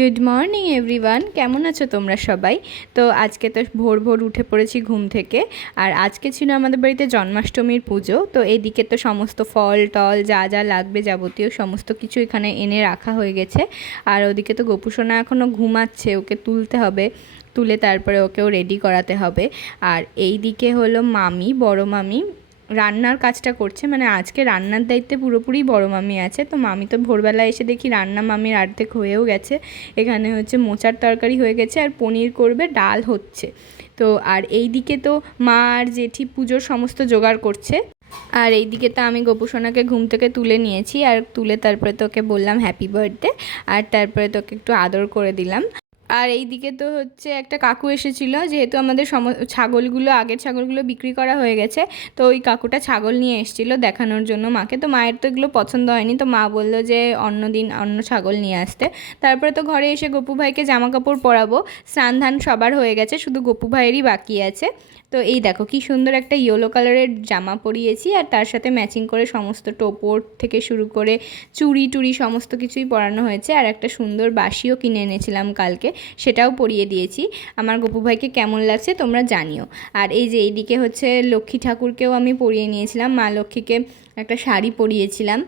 Good morning everyone, কেমন আছো তোমরা সবাই? তো আজকে তো ভোর ভোর উঠে পড়েছি ঘুম থেকে। আর আজকে ছিল আমাদের বাড়িতে জন্মাষ্টমীর পুজো। তো এইদিকে তো সমস্ত ফল টল যা যা লাগবে যাবতীয় সমস্ত কিছু এখানে এনে রাখা হয়ে গেছে। আর ওদিকে তো গোপুসোনা এখনও ঘুমাচ্ছে, ওকে তুলতে হবে, তুলে তারপরে ওকেও রেডি করাতে হবে। আর এই দিকে হলো মামি, বড় মামি রান্নার কাজটা করছে, মানে আজকে রান্নার দায়িত্বে পুরোপুরি বড় মামি আছে। তো মামি তো ভোরবেলা এসে দেখি রান্না মামির অর্ধেক হয়েও গেছে। এখানে হচ্ছে মোচার তরকারি হয়ে গেছে আর পনির করবে, ডাল হচ্ছে। তো আর এই দিকে তো মা আর জেঠি পুজোর সমস্ত জোগাড় করছে। আর এইদিকে তো আমি গোপুসোনাকে ঘুম থেকে তুলে নিয়েছি, আর তুলে তারপরে তোকে বললাম হ্যাপি বার্থডে, আর তারপরে তোকে একটু আদর করে দিলাম। আর এই দিকে তো হচ্ছে একটা কাকু এসেছিলো, যেহেতু আমাদের ছাগলগুলো, আগের ছাগলগুলো বিক্রি করা হয়ে গেছে। তো ওই কাকুটা ছাগল নিয়ে এসেছিলো দেখানোর জন্য মাকে। তো মায়ের তো এগুলো পছন্দ হয়নি, তো মা বললো যে অন্য দিন অন্য ছাগল নিয়ে আসতে। তারপরে তো ঘরে এসে গপু ভাইকে জামা কাপড় পরাবো। স্নান ধান সবার হয়ে গেছে, শুধু গপু ভাইয়েরই বাকি আছে। তো এই দেখো কি সুন্দর একটা ইয়েলো কালারের জামা পরিয়েছি, আর তার সাথে ম্যাচিং করে সমস্ত টোপর থেকে শুরু করে চুড়ি টুড়ি সমস্ত কিছুই পরানো হয়েছে। আর একটা সুন্দর বাঁশিও কিনে এনেছিলাম কালকে, সেটাও পরিয়ে দিয়েছি। আমার গপু ভাইকে কেমন লাগছে তোমরা জানিও। আর এই যে এইদিকে হচ্ছে লক্ষ্মী ঠাকুরকেও আমি পরিয়ে নিয়েছিলাম, মা লক্ষ্মীকে একটা শাড়ি পরিয়েছিলাম।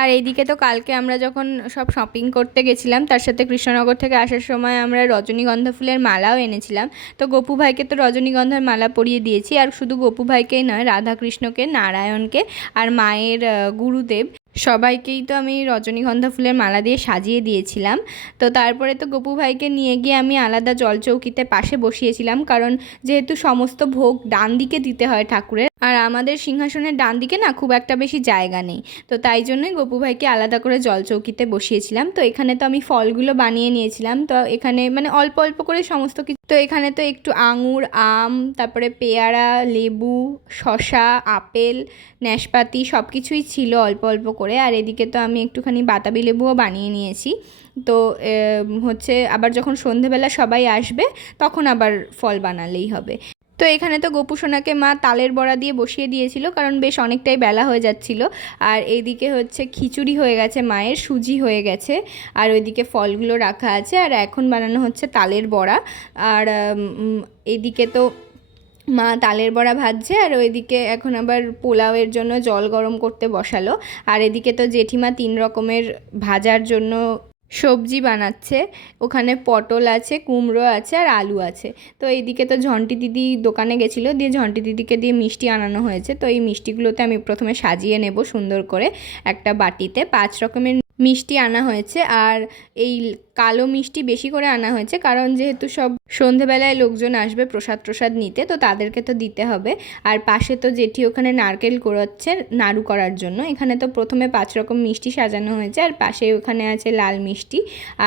আর এইদিকে তো কালকে আমরা যখন সব শপিং করতে গেছিলাম, তার সাথে কৃষ্ণনগর থেকে আসার সময় আমরা রজনীগন্ধা ফুলের মালাও এনেছিলাম। তো গপু ভাইকে তো রজনীগন্ধার মালা পরিয়ে দিয়েছি। আর শুধু গপু ভাইকেই নয়, রাধাকৃষ্ণকে, নারায়ণকে আর মায়ের গুরুদেব সবাইকেই তো আমি রজনীগন্ধা ফুলের মালা দিয়ে সাজিয়ে দিয়েছিলাম। তো তারপরে তো গপু ভাইকে নিয়ে গিয়ে আমি আলাদা জলচৌকিতে পাশে বসিয়েছিলাম, কারণ যেহেতু সমস্ত ভোগ ডান দিকে দিতে হয় ঠাকুরের, আর আমাদের সিংহাসনের ডান দিকে না খুব একটা বেশি জায়গা নেই। তো তাই জন্যই গপু ভাইকে আলাদা করে জলচৌকিতে বসিয়েছিলাম। তো এখানে তো আমি ফলগুলো বানিয়ে নিয়েছিলাম। তো এখানে মানে অল্প অল্প করে সমস্ত কিছু, তো এখানে তো একটু আঙুর, আম, তারপরে পেয়ারা, লেবু, শসা, আপেল, নাশপাতি সব কিছুই ছিল অল্প অল্প করে। আর এদিকে তো আমি একটুখানি বাতাবি লেবুও বানিয়ে নিয়েছি। তো হচ্ছে আবার যখন সন্ধেবেলা সবাই আসবে তখন আবার ফল বানালেই হবে। তো এখানে তো গোপুসোনাকে মা তালের বড়া দিয়ে বসিয়ে দিয়েছিল, কারণ বেশ অনেকটাই বেলা হয়ে যাচ্ছিল। আর এইদিকে হচ্ছে খিচুড়ি হয়ে গেছে মায়ের, সুজি হয়ে গেছে, আর ওইদিকে ফলগুলো রাখা আছে। আর এখন বানানো হচ্ছে তালের বড়া। আর এইদিকে তো মা তালের বড়া ভাজছে, আর ওইদিকে এখন আবার পোলাওয়ের জন্য জল গরম করতে বসালো। আর এদিকে তো জেঠিমা 3 রকমের ভাজার জন্য সবজি বানাচ্ছে। ওখানে পটল আছে, কুমড়ো আছে, আর আলু আছে। তো এইদিকে তো ঝন্টি দিদি দোকানে গেছিলো, দিয়ে ঝন্টি দিদিকে দিয়ে মিষ্টি আনানো হয়েছে। তো এই মিষ্টিগুলোতে আমি প্রথমে সাজিয়ে নেব সুন্দর করে একটা বাটিতে। 5 রকমের মিষ্টি আনা হয়েছে, আর এই কালো মিষ্টি বেশি করে আনা হয়েছে, কারণ যেহেতু সব সন্ধেবেলায় লোকজন আসবে প্রসাদ প্রসাদ নিতে, তো তাদেরকে তো দিতে হবে। আর পাশে তো জেঠি ওখানে নারকেল কুড়োচ্ছে নাড়ু করার জন্য। এখানে তো প্রথমে 5 রকম মিষ্টি সাজানো হয়েছে, আর পাশে ওখানে আছে লাল মিষ্টি।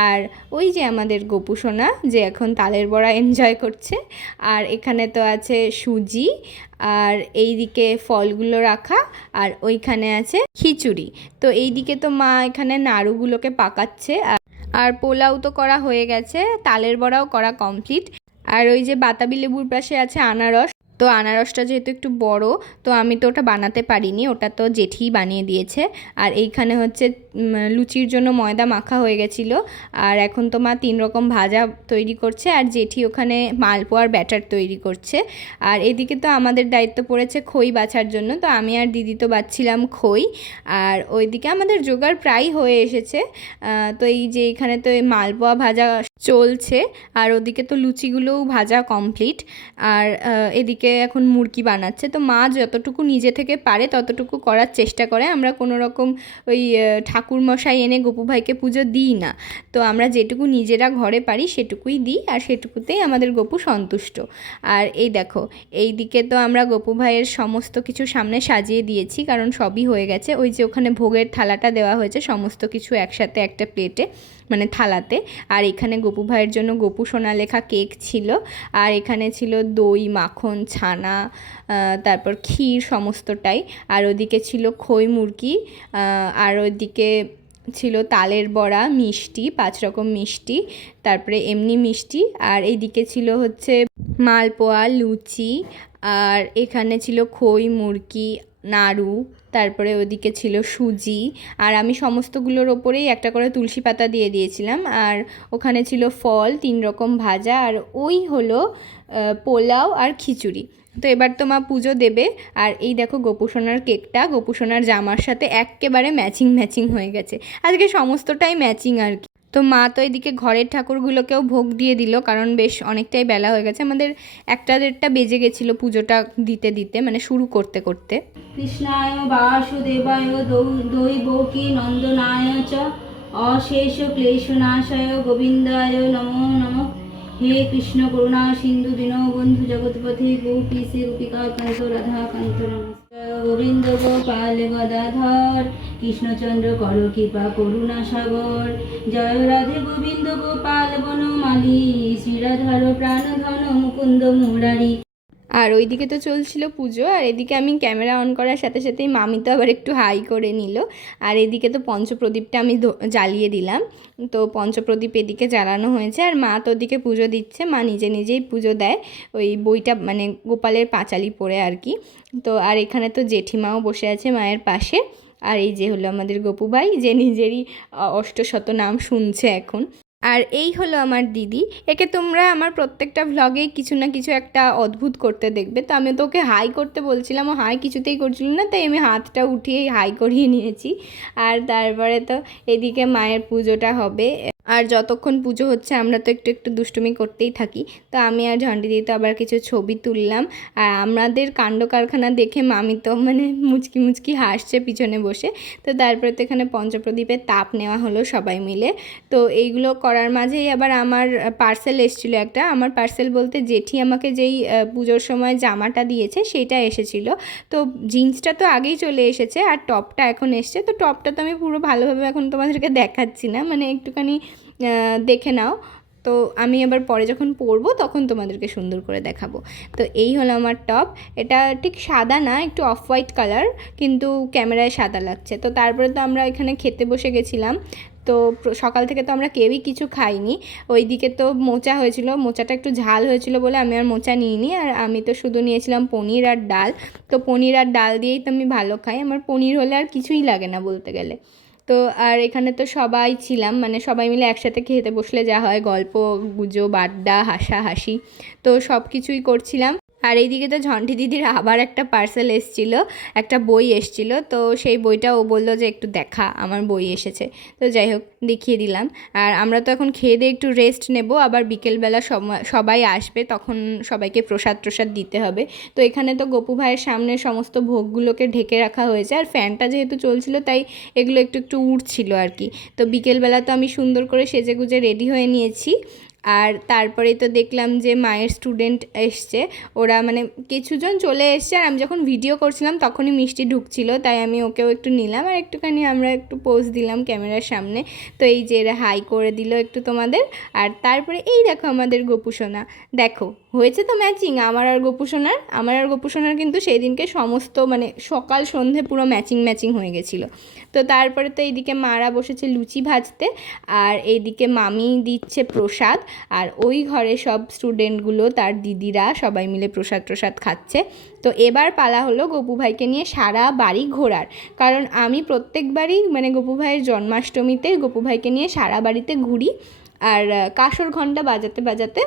আর ওই যে আমাদের গোপুসোনা যে এখন তালের বড়া এনজয় করছে। আর এখানে তো আছে সুজি, আর এই দিকে ফলগুলো রাখা, আর ওইখানে আছে খিচুড়ি। তো এই দিকে তো মা এখানে নাড়ুগুলোকে পাকাচ্ছে। আর পোলাও তো করা হয়ে গেছে, তালের বড়াও করা কমপ্লিট। আর ওই যে বাতাবি লেবুর পাশে আছে আনারস। তো আনারসটা যেহেতু একটু বড়, তো আমি তো ওটা বানাতে পারিনি, ওটা তো জেঠিই বানিয়ে দিয়েছে। আর এইখানে হচ্ছে লুচির জন্য ময়দা মাখা হয়ে গেছিলো। আর এখন তো মা 3 রকম ভাজা তৈরি করছে, আর জেঠি ওখানে মালপোয়ার ব্যাটার তৈরি করছে। আর এদিকে তো আমাদের দায়িত্ব পড়েছে খই বাছার জন্য। তো আমি আর দিদি তো বাছছিলাম খই। আর ওইদিকে আমাদের জোগাড় প্রায় হয়ে এসেছে। তো এই যে এখানে তো এই মালপোয়া ভাজা চলছে, আর ওদিকে তো লুচিগুলোও ভাজা কমপ্লিট। আর এদিকে এখন মুরকি বানাচ্ছে। তো মা যতটুকু নিজে থেকে পারে ততটুকু করার চেষ্টা করে। আমরা কোনো রকম ওই ঠাকুরমশাই এনে গপু ভাইকে পুজো দিই না। তো আমরা যেটুকু নিজেরা ঘরে পারি সেটুকুই দিই, আর সেটুকুতেই আমাদের গপু সন্তুষ্ট। আর এই দেখো এই দিকে তো আমরা গপু ভাইয়ের সমস্ত কিছু সামনে সাজিয়ে দিয়েছি, কারণ সবই হয়ে গেছে। ওই যে ওখানে ভোগের থালাটা দেওয়া হয়েছে, সমস্ত কিছু একসাথে একটা প্লেটে, মানে থালাতে। আর এখানে গপু ভাইয়ের জন্য গপু সোনা লেখা কেক ছিল। আর এখানে ছিল দই, মাখন, ছানা, তারপর ক্ষীর সমস্তটাই। আর ওদিকে ছিল খই মুরকি, আর ওদিকে ছিল তালের বড়া, মিষ্টি, 5 রকম মিষ্টি, তারপরে এমনি মিষ্টি। আর এইদিকে ছিল হচ্ছে মালপোয়া, লুচি, আর এখানে ছিল খই মুরকি, নাড়ু, তারপরে ওদিকে ছিল সুজি, আর আমি সমস্তগুলোর ওপরেই একটা করে তুলসী পাতা দিয়ে দিয়েছিলাম। আর ওখানে ছিল ফল 3 রকম ভাজা, আর ওই হলো পোলাও আর খিচুড়ি। তো এবার তো মা পুজো দেবে। আর এই দেখো গোপুসোনার কেকটা গোপুসোনার জামার সাথে একেবারে ম্যাচিং ম্যাচিং হয়ে গেছে, আজকে সমস্তটাই ম্যাচিং আর কি। তো মা তো এদিকে ঘরের ঠাকুরগুলোকেও ভোগ দিয়ে দিল, কারণ বেশ অনেকটাই বেলা হয়ে গেছে, আমাদের 1টা 1:30টা বেজে গেছিলো পুজোটা দিতে দিতে, মানে শুরু করতে করতে। কৃষ্ণায় বাসুদেবায় দৈবকী নন্দনায় চ অশেষ ক্লেশনাশায় গোবিন্দায় নমো নমঃ। হে কৃষ্ণ করুণা সিন্ধু দীনবন্ধু জগৎপথে গোপীশে গোপিকা কান্ত রাধা কান্ত নমস্কার। গোবিন্দ গোপাল গদাধর কৃষ্ণচন্দ্র কর কৃপা করুণা সাগর। জয় রাধে গোবিন্দ গোপাল বনমালী শ্রীরাধার প্রাণধন মুকুন্দ মুরারি। আর ওইদিকে তো চলছিল পুজো, আর এদিকে আমি ক্যামেরা অন করার সাথে সাথেই মামি তো আবার একটু হাই করে নিল। আর এদিকে তো পঞ্চপ্রদীপটা আমি জ্বালিয়ে দিলাম। তো পঞ্চপ্রদীপ এদিকে জ্বালানো হয়েছে, আর মা তো ওদিকে পুজো দিচ্ছে। মা নিজে নিজেই পুজো দেয়, ওই বইটা মানে গোপালের পাঁচালি পড়ে আর কি। তো আর এখানে তো জেঠিমাও বসে আছে মায়ের পাশে। আর এই যে হলো আমাদের গপু ভাই, যে নিজেরই অষ্টশত নাম শুনছে এখন। আর এই হলো আমার দিদি, একে তোমরা আমার প্রত্যেকটা ভ্লগেই কিছু না কিছু একটা অদ্ভুত করতে দেখবে। তো আমি তো ওকে হাই করতে বলছিলাম, ও হাই কিছুতেই করছিল না, তাই আমি হাতটা উঠিয়ে হাই করিয়ে নিয়েছি। আর তারপরে তো এদিকে মায়ের পুজোটা হবে, আর যতক্ষণ পুজো হচ্ছে আমরা তো একটু একটু দুষ্টুমি করতেই থাকি। তো আমি আর ঝন্টি দিদি তো আবার কিছু ছবি তুললাম। আর আমাদের কাণ্ড কারখানা দেখে মামি তো মানে মুচকি মুচকি হাসছে পিছনে বসে। তো তারপরে তো এখানে পঞ্চপ্রদীপের তাপ নেওয়া হলো সবাই মিলে। তো এইগুলো করার মাঝেই আবার আমার পার্সেল এসেছিলো একটা। আমার পার্সেল বলতে জেঠি আমাকে যেই পুজোর সময় জামাটা দিয়েছে সেটা এসেছিলো। তো জিন্সটা তো আগেই চলে এসেছে, আর টপটা এখন এসছে। তো টপটা তো আমি পুরো ভালোভাবে এখন তোমাদেরকে দেখাচ্ছি না, মানে একটুখানি দেখে নাও। তো আমি আবার পরে যখন পরবো তখন তোমাদেরকে সুন্দর করে দেখাবো। তো এই হলো আমার টপ। এটা ঠিক সাদা না, একটু অফ হোয়াইট কালার, কিন্তু ক্যামেরায় সাদা লাগছে। তো তারপরে তো আমরা এখানে খেতে বসে গেছিলাম। তো সকাল থেকে তো আমরা কেউই কিছু খাইনি। ওইদিকে তো মোচা হয়েছিল, মোচাটা একটু ঝাল হয়েছিল বলে আমি আর মোচা নিইনি। আর আমি তো শুধু নিয়েছিলাম পনির আর ডাল। তো পনির আর ডাল দিয়েই তো আমি ভালো খাই, আমার পনির হলে আর কিছুই লাগে না বলতে গেলে। তো আর এখানে তো সবাই ছিলাম, মানে সবাই মিলে একসাথে খেতে বসলে যা হয়, গল্প গুজব আড্ডা হাসাহাসি, তো সব কিছুই করছিলাম। আর এইদিকে তো ঝন্টি দিদির আবার একটা পার্সেল এসেছিলো, একটা বই এসেছিলো। তো সেই বইটা ও বললো যে একটু দেখা, আমার বই এসেছে। তো যাই হোক দেখিয়ে দিলাম। আর আমরা তো এখন খেয়ে দিয়ে একটু রেস্ট নেব, আবার বিকেলবেলা সবাই আসবে, তখন সবাইকে প্রসাদ দিতে হবে। তো এখানে তো গপু ভাইয়ের সামনে সমস্ত ভোগগুলোকে ঢেকে রাখা হয়েছে, আর ফ্যানটা যেহেতু চলছিল তাই এগুলো একটু একটু উঠছিল আর কি। তো বিকেলবেলা তো আমি সুন্দর করে সেজেগুজে রেডি হয়ে নিয়েছি। আর তারপরে তো দেখলাম যে মায়ের স্টুডেন্ট এসছে, ওরা মানে কিছুজন চলে এসছে। আর আমি যখন ভিডিও করছিলাম তখনই মিষ্টি ঢুকছিল, তাই আমি ওকেও একটু নিলাম, আর একটুখানি আমরা একটু পোজ দিলাম ক্যামেরার সামনে। তো এই যে এরা হাই করে দিল একটু তোমাদের। আর তারপরে এই দেখো আমাদের গোপুসোনা, দেখো হয়েছে তো ম্যাচিং আমার আর গোপুসোনার কিন্তু সেই দিনকে সমস্ত মানে সকাল সন্ধে পুরো ম্যাচিং ম্যাচিং হয়ে গেছিলো। তো তারপরে তো এইদিকে মারা বসেছে লুচি ভাজতে, আর এইদিকে মামি দিচ্ছে প্রসাদ। আর ওই ঘরে সব স্টুডেন্টগুলো তার দিদিরা সবাই মিলে প্রসাদ খাচ্ছে। তো এবার পালা হলো গপু ভাইকে নিয়ে সারা বাড়ি ঘোরার, কারণ আমি প্রত্যেকবারই মানে গপু ভাইয়ের জন্মাষ্টমীতে গপু ভাইকে নিয়ে সারা বাড়িতে ঘুরি। আর কাঁসর ঘণ্টা বাজাতে বাজাতে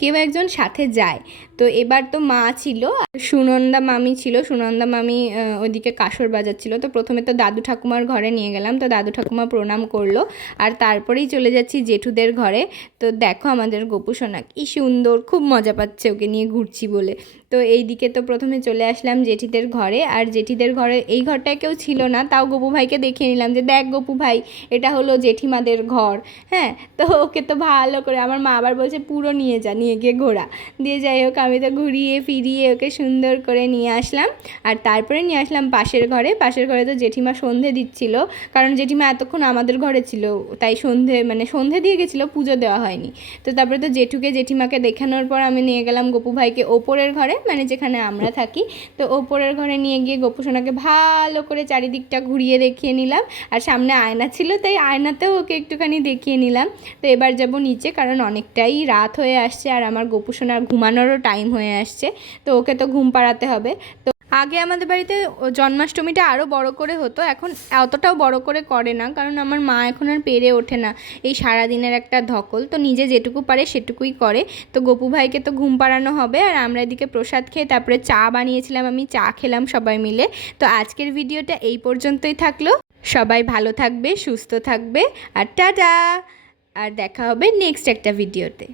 কেউ একজন সাথে যায়। তো এবার তো মা ছিল, সুনন্দা মামি ছিল, সুনন্দা মামি ওইদিকে কাঁসর বাজাচ্ছিল। তো প্রথমে তো দাদু ঠাকুমার ঘরে নিয়ে গেলাম, তো দাদু ঠাকুমা প্রণাম করলো। আর তারপরেই চলে যাচ্ছি জেঠুদের ঘরে। তো দেখো আমাদের গোপুসোনা কি সুন্দর, খুব মজা পাচ্ছে ওকে নিয়ে ঘুরছি বলে। তো এই দিকে তো প্রথমে চলে আসলাম জেঠিদের ঘরে, আর জেঠিদের ঘরে এই ঘরটায় কেউ ছিল না, তাও গপু ভাইকে দেখিয়ে নিলাম যে দেখ গপু ভাই এটা হলো জেঠিমাদের ঘর। হ্যাঁ, তো ওকে তো ভালো করে আমার মা আবার বলছে পুরো নিয়ে গিয়ে ঘোরা দিয়ে। যাই হোক আমি তো ঘুরিয়ে ফিরিয়ে ওকে সুন্দর করে নিয়ে আসলাম। আর তারপরে নিয়ে আসলাম পাশের ঘরে তো জেঠিমা সন্ধে দিচ্ছিল, কারণ জেঠিমা এতক্ষণ আমাদের ঘরে ছিল, তাই সন্ধে দিয়ে গেছিলো, পুজো দেওয়া হয়নি। তো তারপরে তো জেঠিমাকে দেখানোর পর আমি নিয়ে গেলাম গপু ভাইকে ওপরের ঘরে, মানে যেখানে আমরা থাকি। তো ওপরের ঘরে নিয়ে গিয়ে গোপুসোনাকে ভালো করে চারিদিকটা ঘুরিয়ে দেখিয়ে নিলাম। আর সামনে আয়না ছিল, তাই আয়নাতেও ওকে একটুখানি দেখিয়ে নিলাম। তো এবার যাব নিচে, কারণ অনেকটাই রাত হয়ে আসছে, আর আমার গোপুসোনার ঘুমানোরও টাইম হয়ে আসছে। তো ওকে তো ঘুম পাড়াতে হবে। তো আগে আমাদের বাড়িতে জন্মাষ্টমীটা আরও বড় করে হতো, এখন অতটাও বড় করে করে না, কারণ আমার মা এখন আর পেরে ওঠে না এই সারাদিনের একটা ধকল, তো নিজে যেটুকু পারে সেটুকুই করে। তো গপু ভাইকে তো ঘুম পাড়ানো হবে, আর আমরা এদিকে প্রসাদ খেয়ে তারপরে চা বানিয়েছিলাম, আমি চা খেলাম সবাই মিলে। তো আজকের ভিডিওটা এই পর্যন্তই থাকলো। সবাই ভালো থাকবে, সুস্থ থাকবে, আর টাটা। আর দেখা হবে নেক্সট একটা ভিডিওতে।